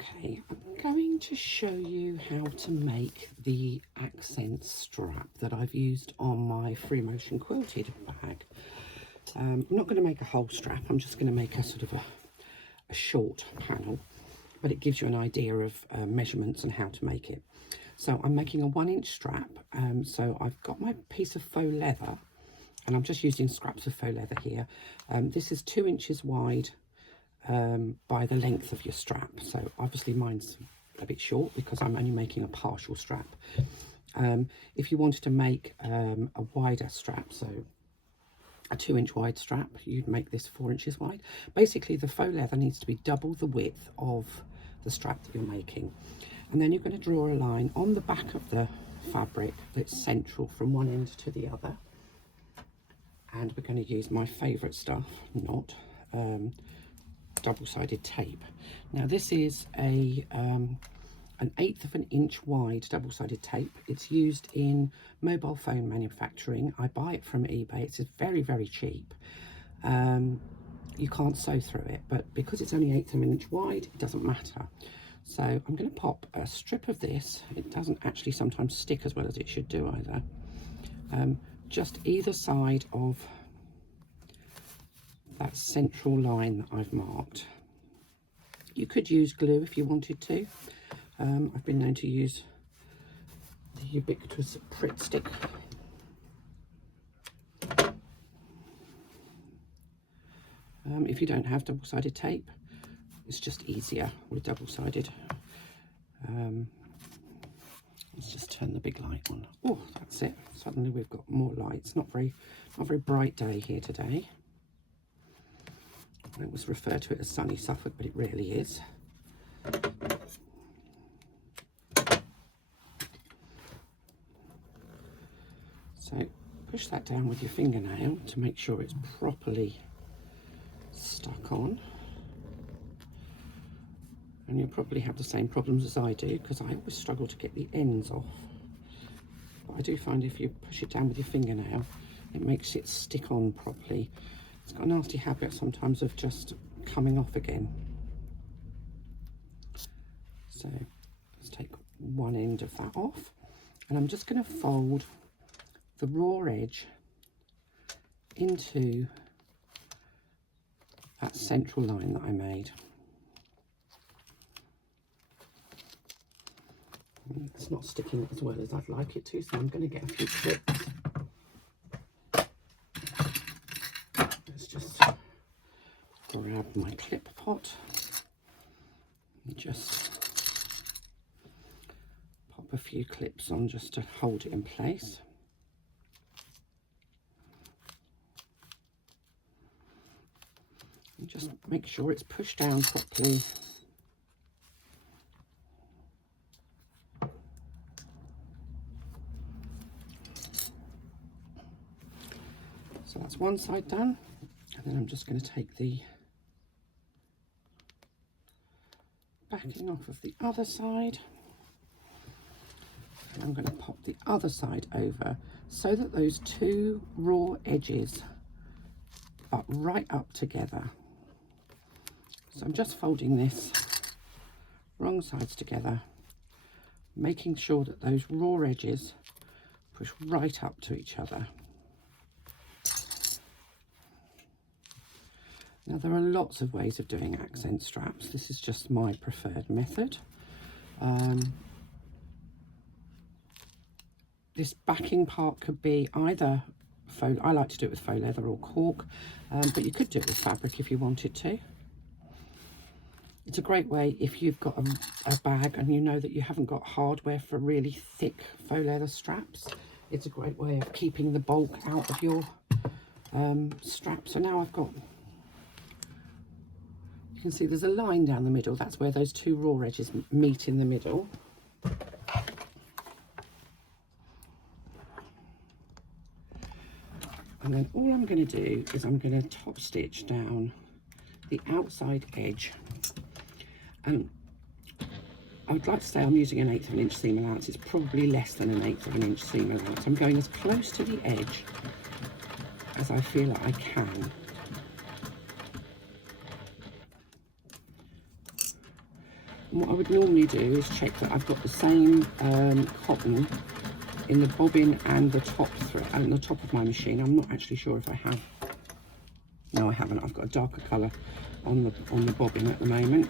Okay, I'm going to show you how to make the accent strap that I've used on my free motion quilted bag. I'm not going to make a whole strap, I'm just going to make a sort of a short panel, but it gives you an idea of measurements and how to make it. So I'm making a 1-inch strap, so I've got my piece of faux leather, and I'm just using scraps of faux leather here. This is 2 inches wide by the length of your strap, so obviously mine's a bit short because I'm only making a partial strap. If you wanted to make a wider strap, so a 2-inch wide strap, you'd make this 4 inches wide. Basically the faux leather needs to be double the width of the strap that you're making, and then you're going to draw a line on the back of the fabric that's central from one end to the other, and we're going to use my favourite stuff, not double-sided tape. Now this is an 1/8 of an inch wide double-sided tape. It's used in mobile phone manufacturing. I buy it from eBay. It's very, very cheap. You can't sew through it, but because it's only 1/8 of an inch wide, it doesn't matter. So I'm going to pop a strip of this. It doesn't actually sometimes stick as well as it should do either. Just either side of that central line that I've marked. You could use glue if you wanted to. I've been known to use the ubiquitous Pritt stick. If you don't have double-sided tape, it's just easier with double-sided. Let's just turn the big light on. Oh, that's it. Suddenly we've got more lights. Not very bright day here today. I always refer to it as sunny Suffolk, but it really is. So push that down with your fingernail to make sure it's properly stuck on. And you'll probably have the same problems as I do, because I always struggle to get the ends off. But I do find if you push it down with your fingernail, it makes it stick on properly. It's got a nasty habit sometimes of just coming off again. So let's take one end of that off, and I'm just going to fold the raw edge into that central line that I made. It's not sticking as well as I'd like it to, so I'm going to get a few clips. Let's just grab my clip pot and just pop a few clips on just to hold it in place. And just make sure it's pushed down properly. So that's one side done, and then I'm just going to take the backing off of the other side, and I'm going to pop the other side over so that those two raw edges are right up together. So I'm just folding this wrong sides together, making sure that those raw edges push right up to each other. Now there are lots of ways of doing accent straps. This is just my preferred method. This backing part could be either faux, I like to do it with faux leather or cork, but you could do it with fabric if you wanted to. It's a great way if you've got a bag and you know that you haven't got hardware for really thick faux leather straps. It's a great way of keeping the bulk out of your strap. So now I've got, you can see there's a line down the middle. That's where those two raw edges meet in the middle. And then all I'm going to do is I'm going to top stitch down the outside edge. And I would like to say I'm using an 1/8 of an inch seam allowance. It's probably less than an 1/8 of an inch seam allowance. I'm going as close to the edge as I feel like I can. And what I would normally do is check that I've got the same cotton in the bobbin and the top thread and the top of my machine. I'm not actually sure if I have. No, I haven't. I've got a darker colour on the bobbin at the moment.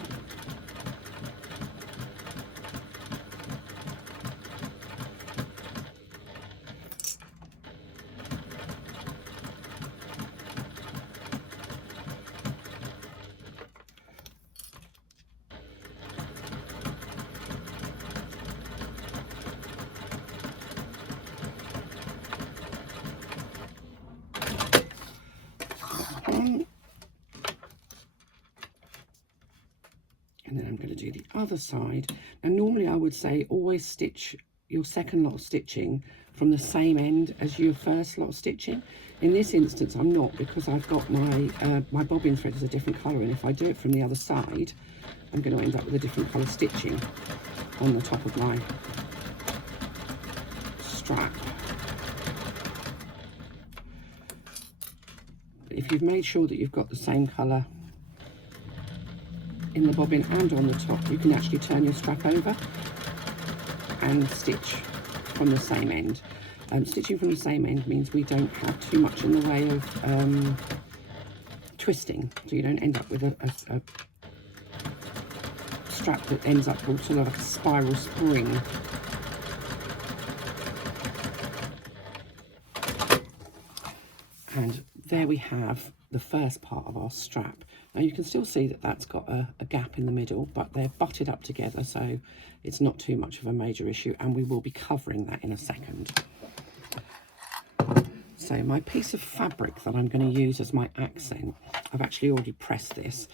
And then I'm going to do the other side. And normally I would say always stitch your second lot of stitching from the same end as your first lot of stitching. In this instance I'm not, because I've got my my bobbin thread is a different colour, and if I do it from the other side I'm going to end up with a different colour stitching on the top of my strap. But if you've made sure that you've got the same colour in the bobbin and on the top, you can actually turn your strap over and stitch from the same end. Stitching from the same end means we don't have too much in the way of twisting, so you don't end up with a strap that ends up all sort of like a spiral spring. And there we have the first part of our strap. Now you can still see that that's got a gap in the middle, but they're butted up together, so it's not too much of a major issue, and we will be covering that in a second. So my piece of fabric that I'm going to use as my accent, I've actually already pressed this.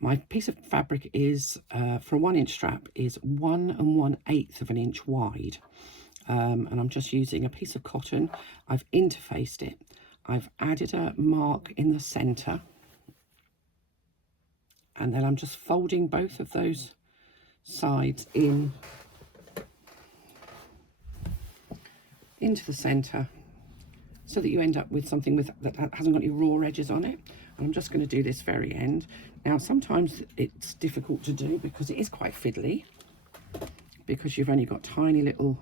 My piece of fabric is, for a 1 inch strap, is 1 1/8 of an inch wide. And I'm just using a piece of cotton. I've interfaced it. I've added a mark in the centre, and then I'm just folding both of those sides into the centre, so that you end up with something that hasn't got any raw edges on it. And I'm just going to do this very end. Now sometimes it's difficult to do because it is quite fiddly, because you've only got tiny little,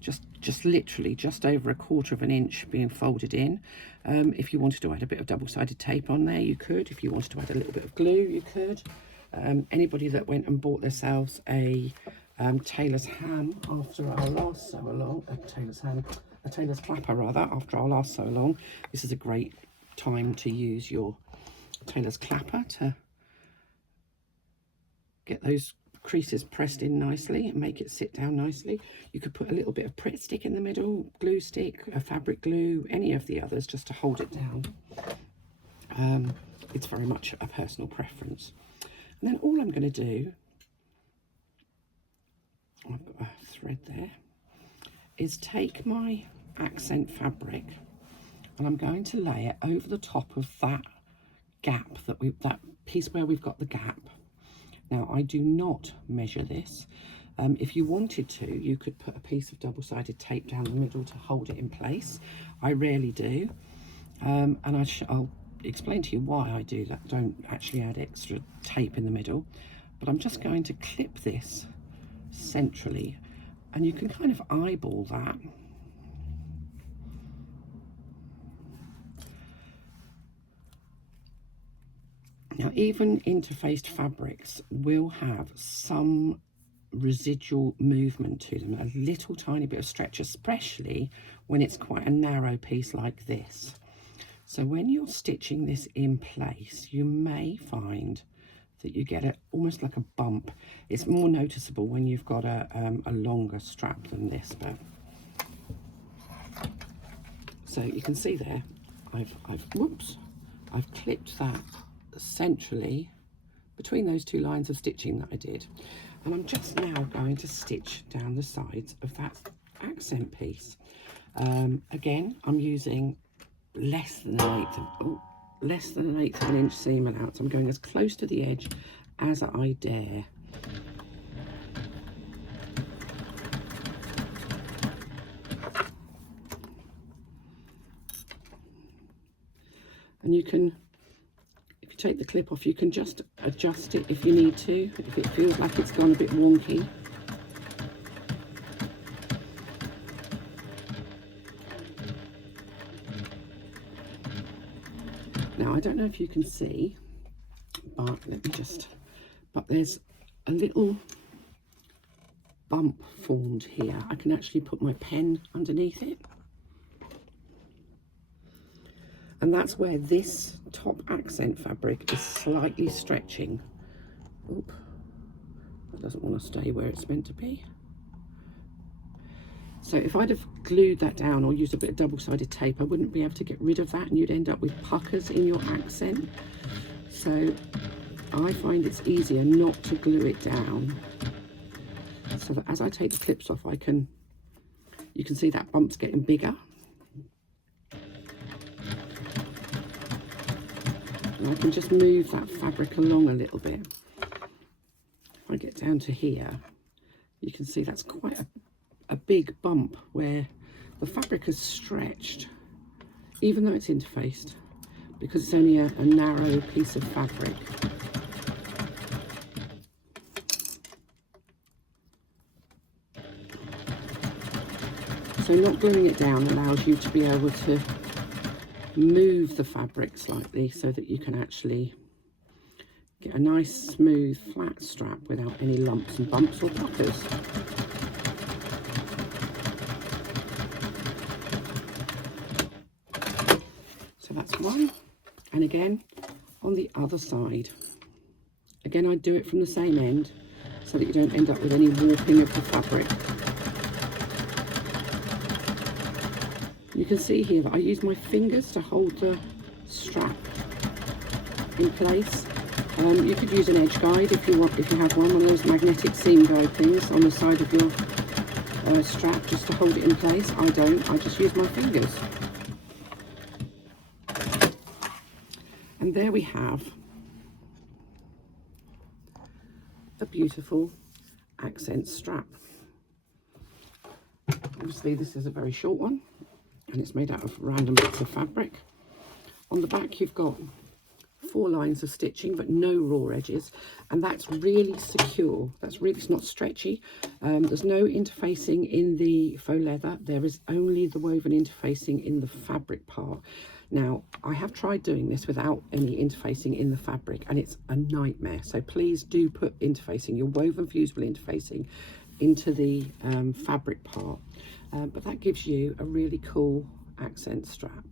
just literally just over 1/4 of an inch being folded in. If you wanted to add a bit of double-sided tape on there, you could. If you wanted to add a little bit of glue, you could. Anybody that went and bought themselves a tailor's ham after our last sew along, a tailor's clapper rather, after our last sew along, this is a great time to use your tailor's clapper to get those creases pressed in nicely and make it sit down nicely. You could put a little bit of Pritt stick in the middle, glue stick, a fabric glue, any of the others, just to hold it down. It's very much a personal preference. And then all I'm going to do, I've got a thread there, is take my accent fabric and I'm going to lay it over the top of that gap, that piece where we've got the gap. Now, I do not measure this. If you wanted to, you could put a piece of double-sided tape down the middle to hold it in place. I rarely do, and I'll explain to you why I do that. Don't actually add extra tape in the middle, but I'm just going to clip this centrally, and you can kind of eyeball that. Now, even interfaced fabrics will have some residual movement to them, a little tiny bit of stretch, especially when it's quite a narrow piece like this. So when you're stitching this in place, you may find that you get almost like a bump. It's more noticeable when you've got a longer strap than this, but so you can see there, I've clipped that centrally between those two lines of stitching that I did, and I'm just now going to stitch down the sides of that accent piece. Again, I'm using less than an eighth of an inch seam allowance. I'm going as close to the edge as I dare. And you can, if you take the clip off, you can just adjust it if you need to, if it feels like it's gone a bit wonky. Now, I don't know if you can see, but but there's a little bump formed here. I can actually put my pen underneath it. And that's where this top accent fabric is slightly stretching. Oop, that doesn't want to stay where it's meant to be. So if I'd have glued that down or used a bit of double-sided tape, I wouldn't be able to get rid of that, and you'd end up with puckers in your accent. So I find it's easier not to glue it down, so that as I take the clips off, you can see that bump's getting bigger. And I can just move that fabric along a little bit. If I get down to here, you can see that's quite a big bump where the fabric has stretched, even though it's interfaced, because it's only a narrow piece of fabric. So not gluing it down allows you to be able to move the fabric slightly so that you can actually get a nice smooth flat strap without any lumps and bumps or puckers. So that's one. And again on the other side, again I do it from the same end so that you don't end up with any warping of the fabric. You can see here that I use my fingers to hold the strap in place. You could use an edge guide if you have one of those magnetic seam guide things on the side of your strap, just to hold it in place. I don't, I just use my fingers. And there we have a beautiful accent strap. Obviously this is a very short one, and it's made out of random bits of fabric. On the back you've got 4 lines of stitching but no raw edges, and that's really secure. It's not stretchy. There's no interfacing in the faux leather. There is only the woven interfacing in the fabric part. Now I have tried doing this without any interfacing in the fabric, and it's a nightmare. So please do put interfacing, your woven fusible interfacing, into the fabric part. But that gives you a really cool accent strap.